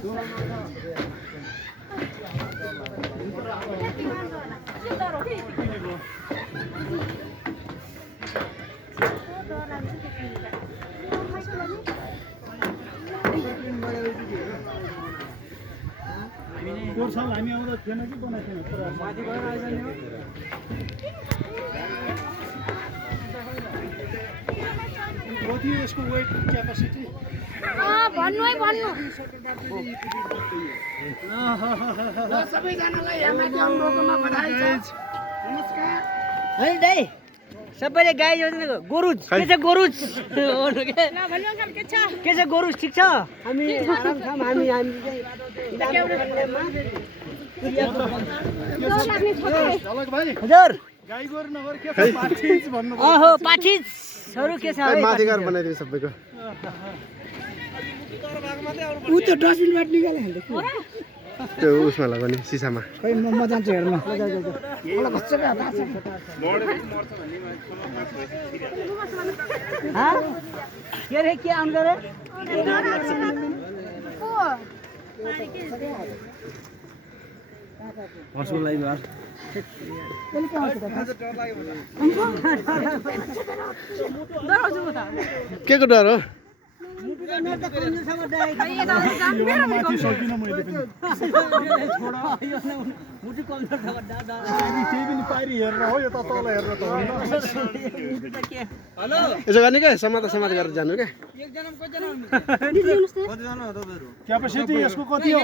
हामी आउँदा थिएन कि बनाएको थिएन माथि गएर आइज नि कति यसको वेट क्यापासिटी भन्नु है भन्नु सबैजनालाई यहाँमाथि आउनुकोमा बधाई छ नमस्कार है दाइ सबैले गाई जोड्ने गोरुज के छ गोरुज के छ गोरुज ठिक छ हामी आराम छौँ हामी हजुर गाई गोरु नगर के छ पाठिज भन्नु ओहो पाठिजहरु के छ माथि घर बनाइदिनु सबैको उ त डस्टबिनबाट निकाले हाल्दै त्यो उसमा लगाउने सिसामा खै म जान्छु हेर्न मलाई भत्सकै हतार छ के रे के आउनु रे हस्पिटललाई बार के को डर हो माथि सकिन मैले पनि मुटु कमजोर छ केही पनि पारी हेरेर हो यो त तल हेरेर त होइन यसो गर्ने क्या समात गरेर जानु क्या क्यापासिटी यसको कति हो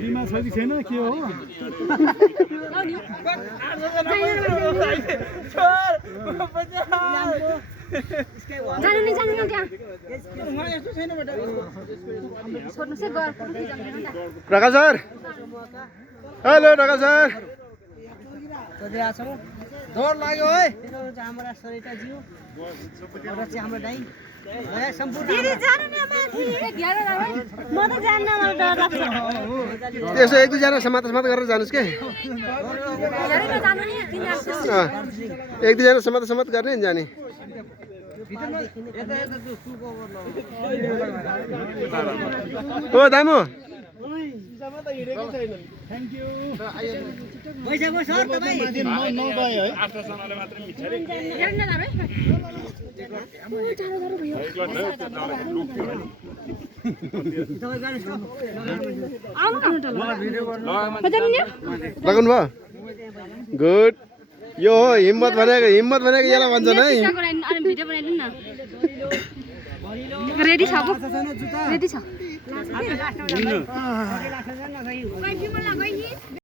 बिमा छ कि छैन के हो प्रकाश सर हेलो प्रकाश सर डर लाग्यो है हाम्रो सरिता ज्यू र चाहिँ हाम्रो दाइ यसो एक दुईजना समात गरेर जानुहोस् के एक दुईजना समात गर्ने नि जाने ओ दामु थ्याङ्क यू पैसाको सर तपाईँ नगए है लगाउनु भयो गुड यो हो हिम्मत भनेको यसलाई भन्छन् है रेडी छ रेडी छ